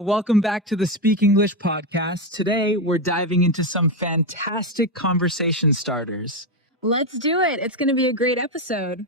Welcome back to the Speak English podcast. Today, we're diving into some fantastic conversation starters. Let's do it. It's going to be a great episode.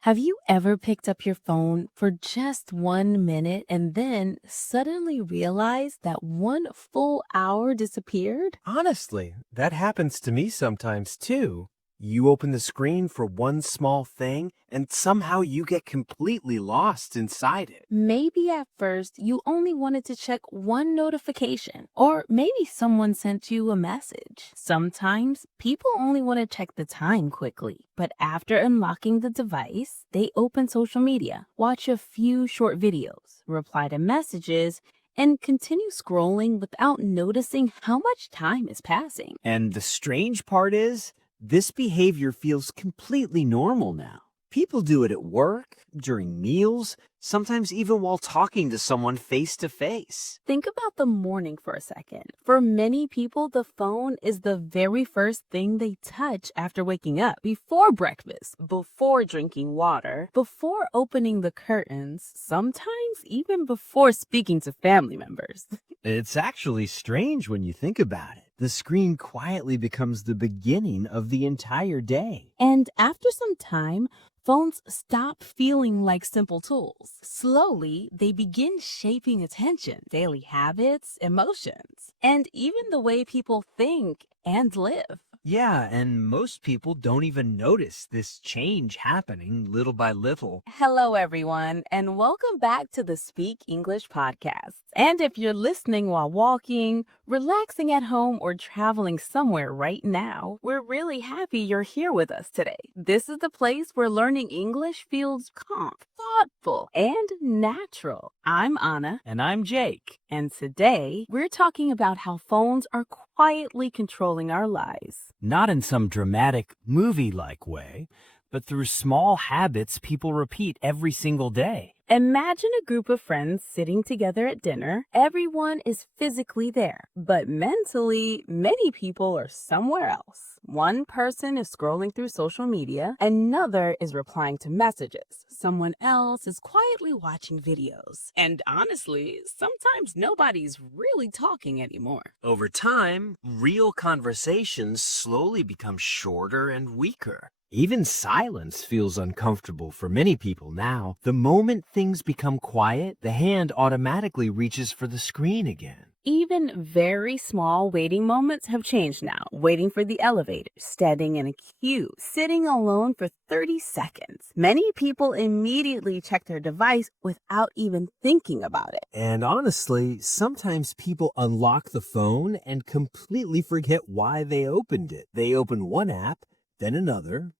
Have you ever picked up your phone for just 1 minute and then suddenly realized that one full hour disappeared? Honestly, that happens to me sometimes too. You open the screen for one small thing and somehow you get completely lost inside it. Maybe at first you only wanted to check one notification, or maybe someone sent you a message. Sometimes people only want to check the time quickly, but after unlocking the device, they open social media, watch a few short videos, reply to messages, and continue scrolling without noticing how much time is passing. And the strange part is, this behavior feels completely normal now. People do it at work, during meals, sometimes even while talking to someone face to face. Think about the morning for a second. For many people, the phone is the very first thing they touch after waking up. Before breakfast, before drinking water, before opening the curtains, sometimes even before speaking to family members. It's actually strange when you think about it. The screen quietly becomes the beginning of the entire day. And after some time, phones stop feeling like simple tools. Slowly, they begin shaping attention, daily habits, emotions, and even the way people think and live. Yeah, and most people don't even notice this change happening little by little. Hello, everyone, and welcome back to the Speak English podcast. And if you're listening while walking, relaxing at home, or traveling somewhere right now, we're really happy you're here with us today. This is the place where learning English feels calm, thoughtful, and natural. I'm Anna. And I'm Jake. And today, we're talking about how phones are quietly controlling our lives. Not in some dramatic movie-like way, but through small habits people repeat every single day. Imagine a group of friends sitting together at dinner. Everyone is physically there, but mentally, many people are somewhere else. One person is scrolling through social media, another is replying to messages. Someone else is quietly watching videos. And honestly, sometimes nobody's really talking anymore. Over time, real conversations slowly become shorter and weaker. Even silence feels uncomfortable for many people now. The moment things become quiet, the hand automatically reaches for the screen again. Even very small waiting moments have changed now. Waiting for the elevator, standing in a queue, sitting alone for 30 seconds. Many people immediately check their device without even thinking about it. And honestly, sometimes people unlock the phone and completely forget why they opened it. They open one app, then another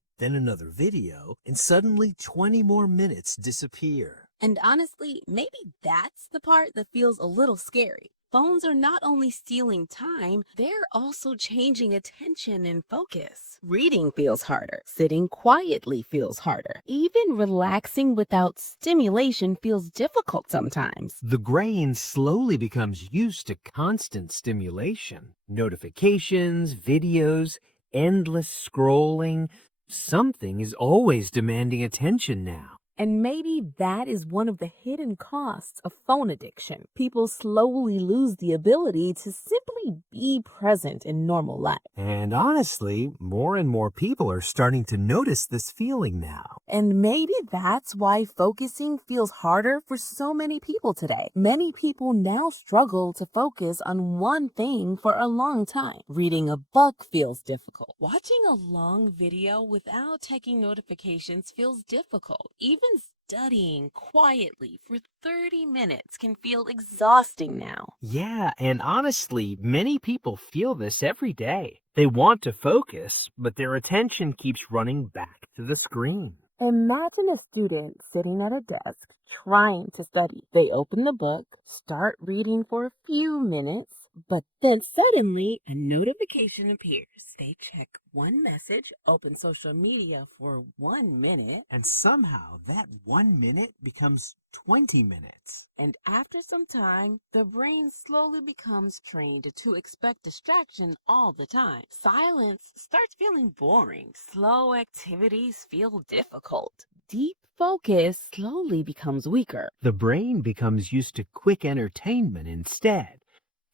video, and suddenly 20 more minutes disappear. And honestly, maybe that's the part that feels a little scary. Phones are not only stealing time, they're also changing attention and focus. Reading feels harder. Sitting quietly feels harder. Even relaxing without stimulation feels difficult sometimes. The brain slowly becomes used to constant stimulation. Notifications, videos, endless scrolling. Something is always demanding attention now. And maybe that is one of the hidden costs of phone addiction. People slowly lose the ability to simply be present in normal life. And honestly, more and more people are starting to notice this feeling now. And maybe that's why focusing feels harder for so many people today. Many people now struggle to focus on one thing for a long time. Reading a book feels difficult. Watching a long video without checking notifications feels difficult. Even studying quietly for 30 minutes can feel exhausting now. Yeah, and honestly, many people feel this every day. They want to focus, but their attention keeps running back to the screen. Imagine a student sitting at a desk trying to study. They open the book, start reading for a few minutes, but then suddenly a notification appears. They check one message, open social media for 1 minute, And somehow that 1 minute becomes 20 minutes. and after some time, the brain slowly becomes trained to expect distraction all the time. Silence starts feeling boring. Slow activities feel difficult. deep focus slowly becomes weaker. The brain becomes used to quick entertainment instead.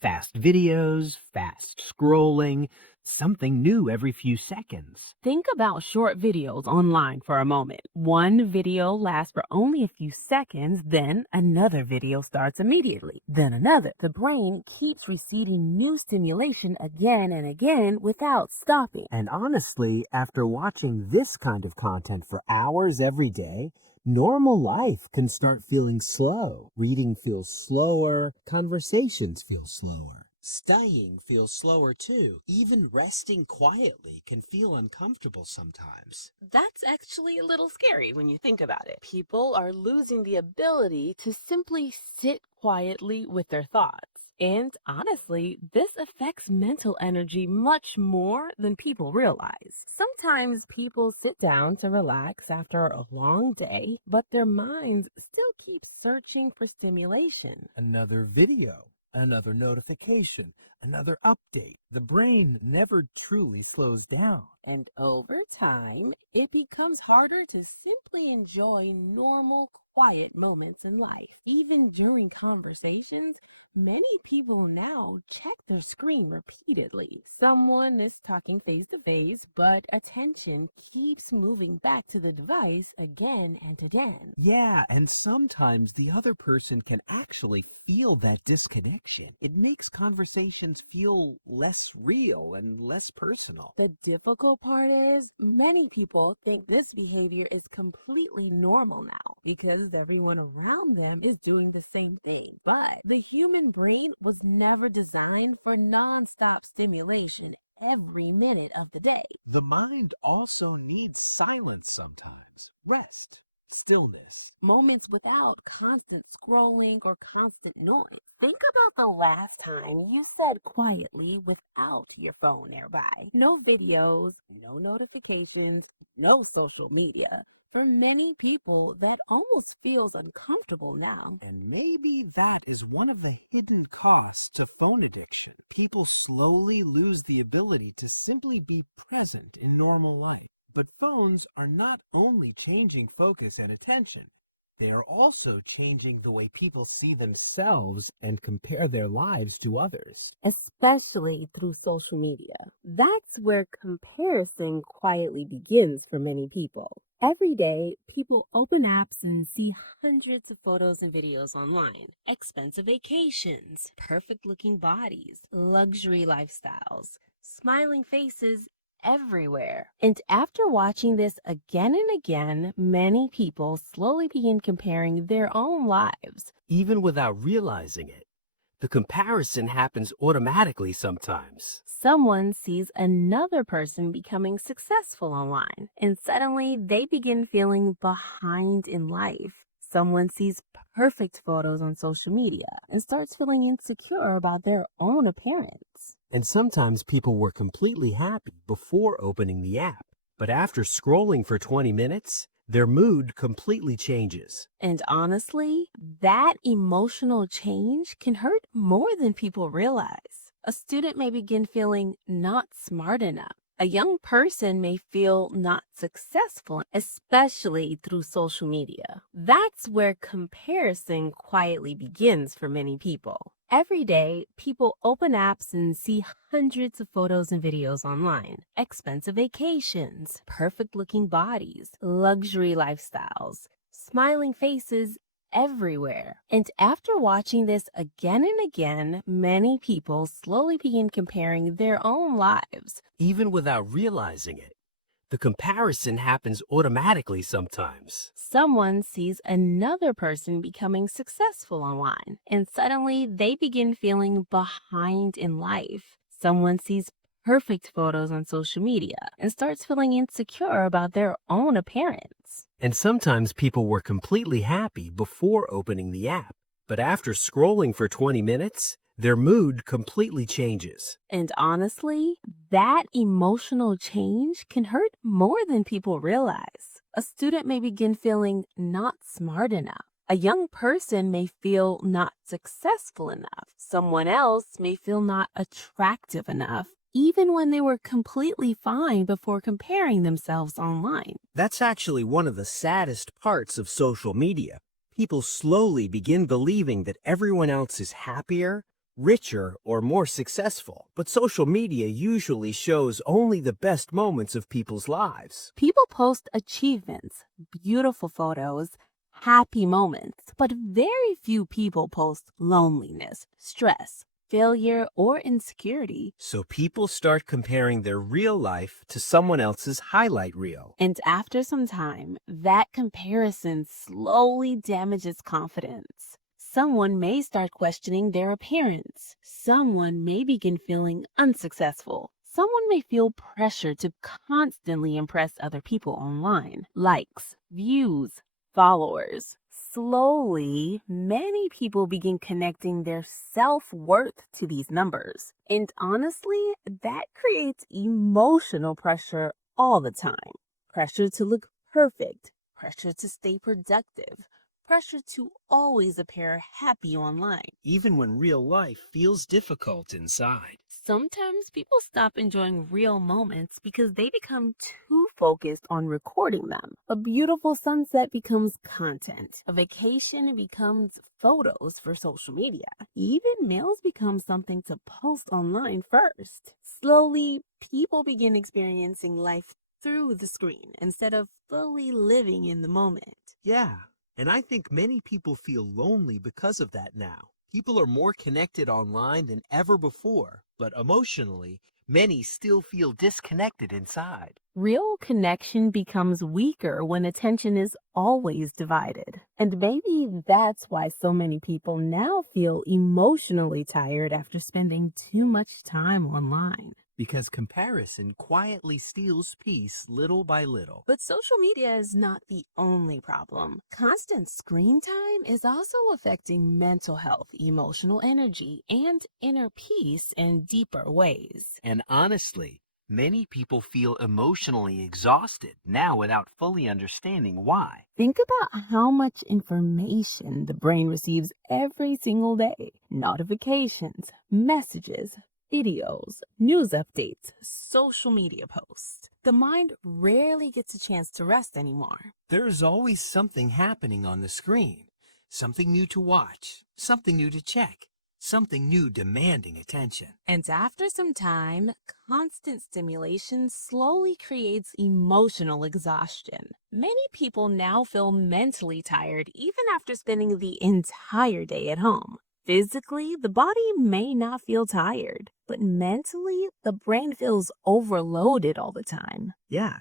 Fast videos, fast scrolling, something new every few seconds. Think about short videos online for a moment. One video lasts for only a few seconds, then another video starts immediately, then another. The brain keeps receiving new stimulation again and again without stopping. And honestly, after watching this kind of content for hours every day, normal life can start feeling slow. Reading feels slower, conversations feel slower. Studying feels slower too. Even resting quietly can feel uncomfortable sometimes. That's actually a little scary when you think about it. People are losing the ability to simply sit quietly with their thoughts. And honestly, this affects mental energy much more than people realize. Sometimes people sit down to relax after a long day, but their minds still keep searching for stimulation. Another video, another notification, another update. The brain never truly slows down. And over time, it becomes harder to simply enjoy normal, quiet moments in life. Even during conversations, many people now check their screen repeatedly. Someone is talking face to face, but attention keeps moving back to the device again and again. Yeah, and sometimes the other person can actually feel that disconnection. It makes conversations feel less real and less personal. The difficult part is many people think this behavior is completely normal now because everyone around them is doing the same thing. But the human brain was never designed for nonstop stimulation every minute of the day. The mind also needs silence sometimes, rest, stillness. Moments without constant scrolling or constant noise. Think about the last time you sat quietly without your phone nearby. No videos, no notifications, no social media. For many people, that almost feels uncomfortable now. And maybe that is one of the hidden costs to phone addiction. People slowly lose the ability to simply be present in normal life. But phones are not only changing focus and attention, they are also changing the way people see themselves and compare their lives to others. Especially through social media. That's where comparison quietly begins for many people. Every day, people open apps and see hundreds of photos and videos online. Expensive vacations, perfect looking bodies, luxury lifestyles, smiling faces everywhere. And after watching this again and again, many people slowly begin comparing their own lives. Even without realizing it, the comparison happens automatically sometimes. Someone sees another person becoming successful online, and suddenly they begin feeling behind in life. Someone sees perfect photos on social media and starts feeling insecure about their own appearance. And sometimes people were completely happy before opening the app, but after scrolling for 20 minutes, their mood completely changes. And honestly, that emotional change can hurt more than people realize. A student may begin feeling not smart enough. A young person may feel not successful, especially through social media. That's where comparison quietly begins for many people. Every day, people open apps and see hundreds of photos and videos online. Expensive vacations, perfect looking bodies, luxury lifestyles, smiling faces everywhere. And after watching this again and again, many people slowly begin comparing their own lives. Even without realizing it, the comparison happens automatically sometimes. Someone sees another person becoming successful online, and suddenly they begin feeling behind in life. Someone sees perfect photos on social media and starts feeling insecure about their own appearance. And sometimes people were completely happy before opening the app, but after scrolling for 20 minutes, their mood completely changes. And honestly, that emotional change can hurt more than people realize. A student may begin feeling not smart enough. A young person may feel not successful enough. Someone else may feel not attractive enough. even when they were completely fine before comparing themselves online. That's actually one of the saddest parts of social media. People slowly begin believing that everyone else is happier, richer, or more successful. But social media usually shows only the best moments of people's lives. People post achievements, beautiful photos, happy moments, but very few people post loneliness, stress, failure, or insecurity. So people start comparing their real life to someone else's highlight reel. And after some time, that comparison slowly damages confidence. Someone may start questioning their appearance. Someone may begin feeling unsuccessful. Someone may feel pressure to constantly impress other people online. Likes, views, followers. Slowly, many people begin connecting their self-worth to these numbers. And honestly, that creates emotional pressure all the time. Pressure to look perfect, pressure to stay productive, pressure to always appear happy online. Even when real life feels difficult inside. Sometimes people stop enjoying real moments because they become too focused on recording them. A beautiful sunset becomes content. A vacation becomes photos for social media. Even meals become something to post online first. Slowly, people begin experiencing life through the screen instead of fully living in the moment. Yeah, and I think many people feel lonely because of that now. People are more connected online than ever before, but emotionally, many still feel disconnected inside. Real connection becomes weaker when attention is always divided. And maybe that's why so many people now feel emotionally tired after spending too much time online. Because comparison quietly steals peace little by little. But social media is not the only problem. Constant screen time is also affecting mental health, emotional energy, and inner peace in deeper ways. And honestly, many people feel emotionally exhausted now without fully understanding why. Think about how much information the brain receives every single day. Notifications, messages, videos, news updates, social media posts. The mind rarely gets a chance to rest anymore. There's always something happening on the screen. Something new to watch, something new to check, something new demanding attention. And after some time, constant stimulation slowly creates emotional exhaustion. Many people now feel mentally tired even after spending the entire day at home. Physically, the body may not feel tired, but mentally, the brain feels overloaded all the time. Yeah,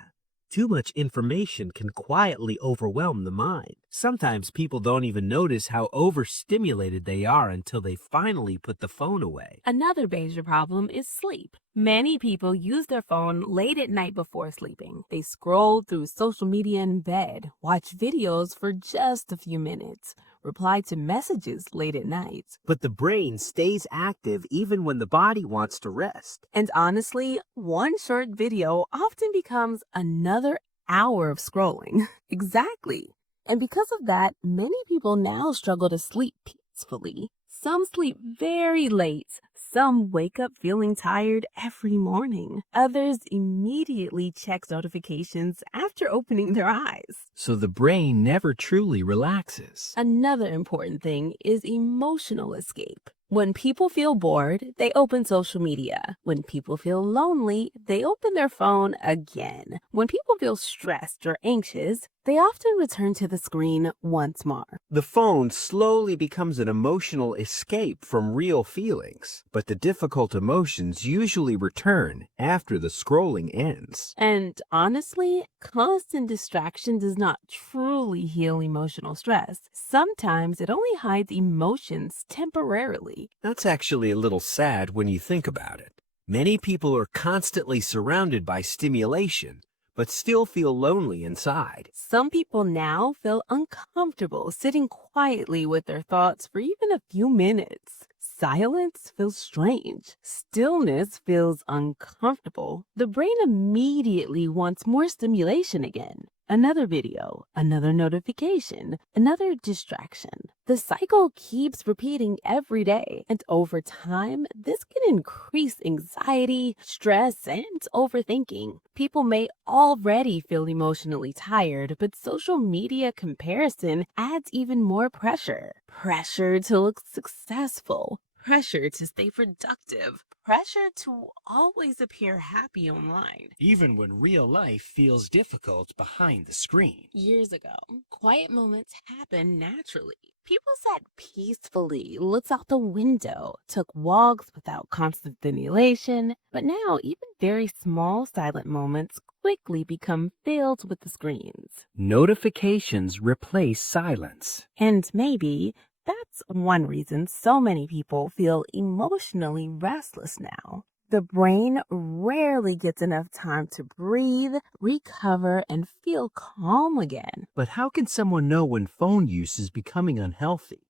too much information can quietly overwhelm the mind. Sometimes people don't even notice how overstimulated they are until they finally put the phone away. Another major problem is sleep. Many people use their phone late at night before sleeping. They scroll through social media in bed, watch videos for just a few minutes, reply to messages late at night. But the brain stays active even when the body wants to rest. And honestly, one short video often becomes another hour of scrolling. Exactly. And because of that, many people now struggle to sleep peacefully. Some sleep very late. Some wake up feeling tired every morning. Others immediately check notifications after opening their eyes. So the brain never truly relaxes. Another important thing is emotional escape. When people feel bored, they open social media. When people feel lonely, they open their phone again. When people feel stressed or anxious, they often return to the screen once more. The phone slowly becomes an emotional escape from real feelings, but the difficult emotions usually return after the scrolling ends. And honestly, constant distraction does not truly heal emotional stress. Sometimes it only hides emotions temporarily. That's actually a little sad when you think about it. Many people are constantly surrounded by stimulation, but still feel lonely inside. Some people now feel uncomfortable sitting quietly with their thoughts for even a few minutes. Silence feels strange. Stillness feels uncomfortable. The brain immediately wants more stimulation again. another video, another notification, another distraction. The cycle keeps repeating every day, and over time, this can increase anxiety, stress, and overthinking. People may already feel emotionally tired, but social media comparison adds even more pressure. Pressure to look successful, pressure to stay productive, pressure to always appear happy online. Even when real life feels difficult behind the screen. Years ago, quiet moments happened naturally. People sat peacefully, looked out the window, took walks without constant stimulation. But now, even very small silent moments quickly become filled with the screens. Notifications replace silence. And maybe that's one reason so many people feel emotionally restless now. The brain rarely gets enough time to breathe, recover, and feel calm again. But how can someone know when phone use is becoming unhealthy?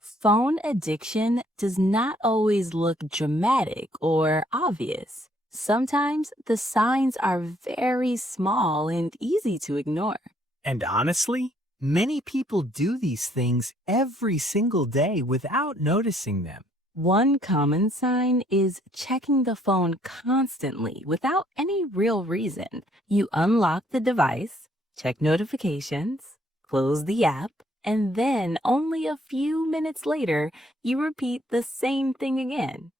Phone addiction does not always look dramatic or obvious. Sometimes the signs are very small and easy to ignore. And honestly, many people do these things every single day without noticing them. One common sign is checking the phone constantly without any real reason. You unlock the device, check notifications, close the app, and then only a few minutes later, you repeat the same thing again.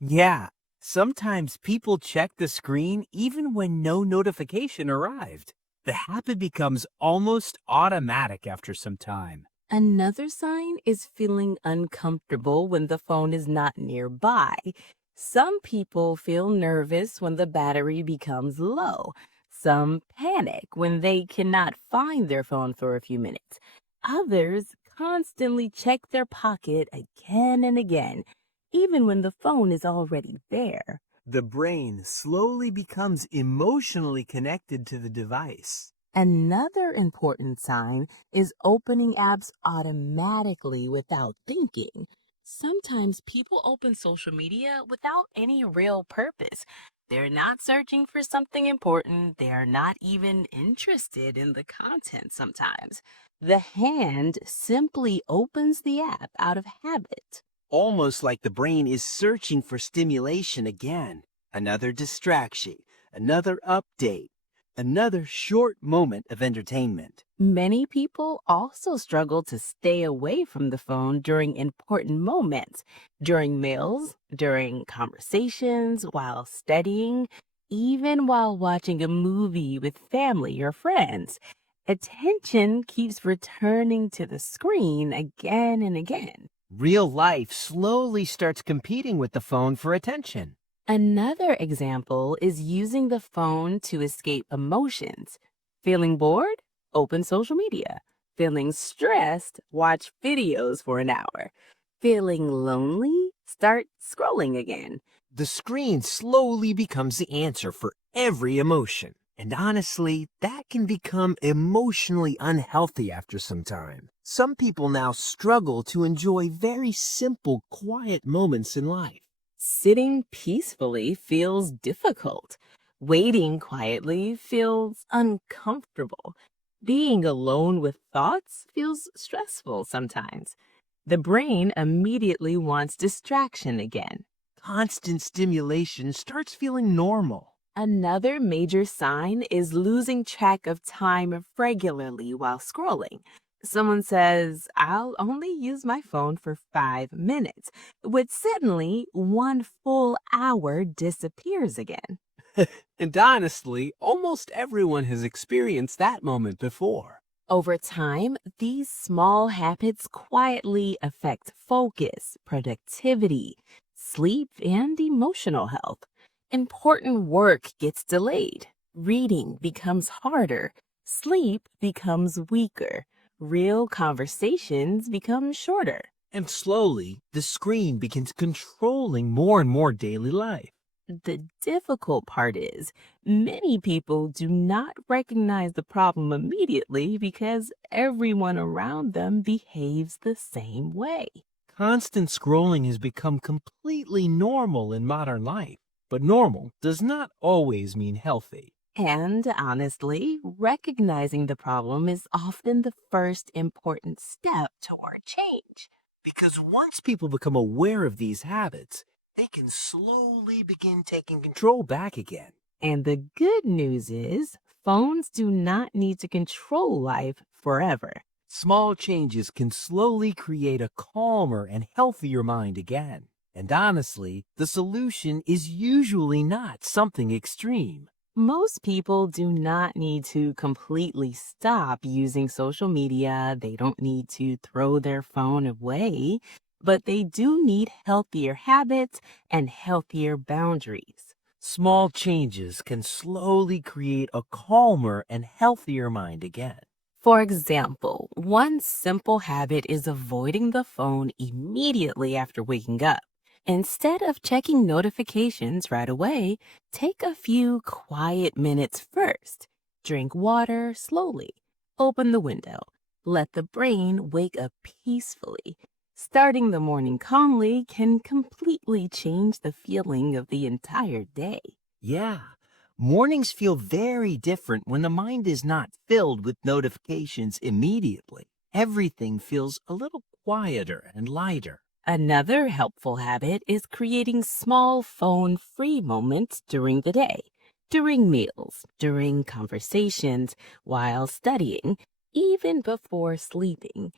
Yeah, sometimes people check the screen even when no notification arrived. The habit becomes almost automatic after some time. Another sign is feeling uncomfortable when the phone is not nearby. Some people feel nervous when the battery becomes low. Some panic when they cannot find their phone for a few minutes. Others constantly check their pocket again and again, even when the phone is already there. The brain slowly becomes emotionally connected to the device. Another important sign is opening apps automatically without thinking. Sometimes people open social media without any real purpose. They're not searching for something important. They're not even interested in the content sometimes. The hand simply opens the app out of habit. Almost like the brain is searching for stimulation again. Another distraction, another update, another short moment of entertainment. Many people also struggle to stay away from the phone during important moments, during meals, during conversations, while studying, even while watching a movie with family or friends. Attention keeps returning to the screen again and again. Real life slowly starts competing with the phone for attention. Another example is using the phone to escape emotions. Feeling bored? Open social media. Feeling stressed? Watch videos for an hour. Feeling lonely? Start scrolling again. The screen slowly becomes the answer for every emotion. And honestly, that can become emotionally unhealthy after some time. Some people now struggle to enjoy very simple, quiet moments in life. Sitting peacefully feels difficult. Waiting quietly feels uncomfortable. Being alone with thoughts feels stressful sometimes. The brain immediately wants distraction again. Constant stimulation starts feeling normal. Another major sign is losing track of time regularly while scrolling. Someone says, I'll only use my phone for 5 minutes, but suddenly 1 full hour disappears again. And honestly, almost everyone has experienced that moment before. Over time, these small habits quietly affect focus, productivity, sleep, and emotional health. Important work gets delayed. Reading becomes harder. Sleep becomes weaker. Real conversations become shorter. And slowly, the screen begins controlling more and more daily life. The difficult part is many people do not recognize the problem immediately because everyone around them behaves the same way. Constant scrolling has become completely normal in modern life. But normal does not always mean healthy. And honestly, recognizing the problem is often the first important step toward change. Because once people become aware of these habits, they can slowly begin taking control back again. And the good news is, phones do not need to control life forever. Small changes can slowly create a calmer and healthier mind again. And honestly, the solution is usually not something extreme. Most people do not need to completely stop using social media. They don't need to throw their phone away, but they do need healthier habits and healthier boundaries. Small changes can slowly create a calmer and healthier mind again. For example, one simple habit is avoiding the phone immediately after waking up. Instead of checking notifications right away, take a few quiet minutes first. Drink water slowly. Open the window. Let the brain wake up peacefully. Starting the morning calmly can completely change the feeling of the entire day. Yeah, mornings feel very different when the mind is not filled with notifications immediately. Everything feels a little quieter and lighter. Another helpful habit is creating small phone-free moments during the day, during meals, during conversations, while studying, even before sleeping.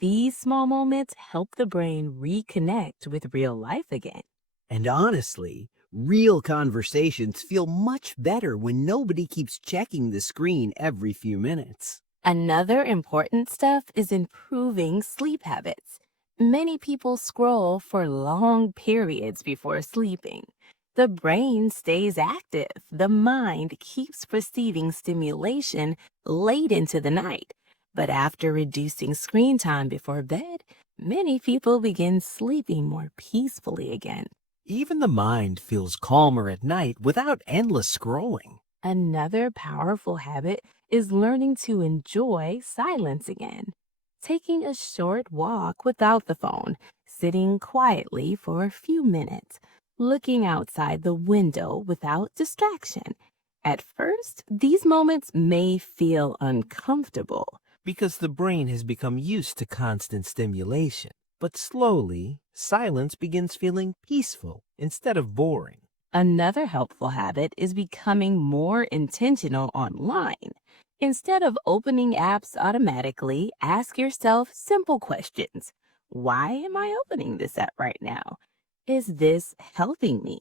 These small moments help the brain reconnect with real life again. And honestly, real conversations feel much better when nobody keeps checking the screen every few minutes. Another important step is improving sleep habits. Many people scroll for long periods before sleeping. The brain stays active. The mind keeps receiving stimulation late into the night. But after reducing screen time before bed, many people begin sleeping more peacefully again. Even the mind feels calmer at night without endless scrolling. Another powerful habit is learning to enjoy silence again. Taking a short walk without the phone, sitting quietly for a few minutes, looking outside the window without distraction. At first, these moments may feel uncomfortable. Because the brain has become used to constant stimulation. But slowly, silence begins feeling peaceful instead of boring. Another helpful habit is becoming more intentional online. Instead of opening apps automatically, ask yourself simple questions. Why am I opening this app right now? Is this helping me?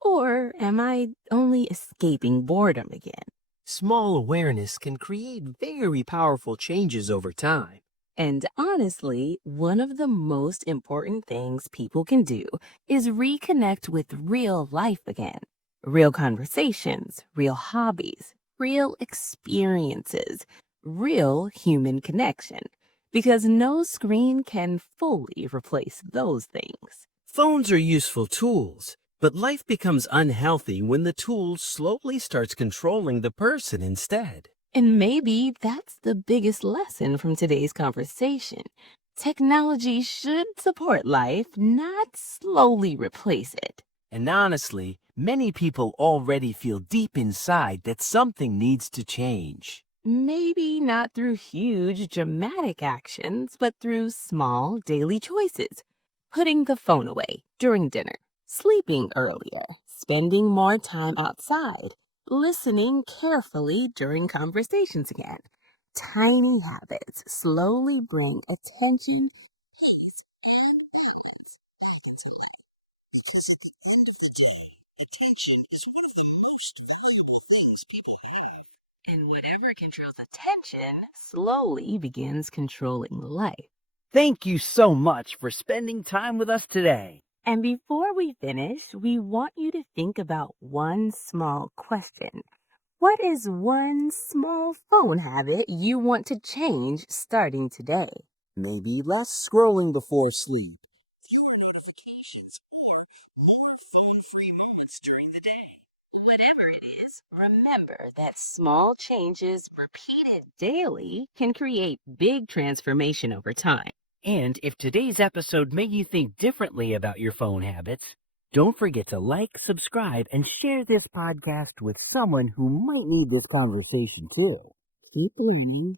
Or am I only escaping boredom again? Small awareness can create very powerful changes over time. And honestly, one of the most important things people can do is reconnect with real life again. Real conversations, real hobbies, real experiences, real human connection. Because no screen can fully replace those things. Phones are useful tools, but life becomes unhealthy when the tool slowly starts controlling the person instead. And maybe that's the biggest lesson from today's conversation. Technology should support life, not slowly replace it. And honestly, many people already feel deep inside that something needs to change. Maybe not through huge, dramatic actions, but through small, daily choices. Putting the phone away during dinner, sleeping earlier, spending more time outside, listening carefully during conversations again. Tiny habits slowly bring attention, peace, and balance back into life. Because at the end of the day, attention is one of the most valuable things people have. And whatever controls attention slowly begins controlling life. Thank you so much for spending time with us today. And before we finish, we want you to think about one small question. What is one small phone habit you want to change starting today? Maybe less scrolling before sleep. Fewer notifications or more phone-free moments during the day. Whatever it is, remember that small changes repeated daily can create big transformation over time. And if today's episode made you think differently about your phone habits, Don't forget to like, subscribe, and share this podcast with someone who might need this conversation too. Keep learning.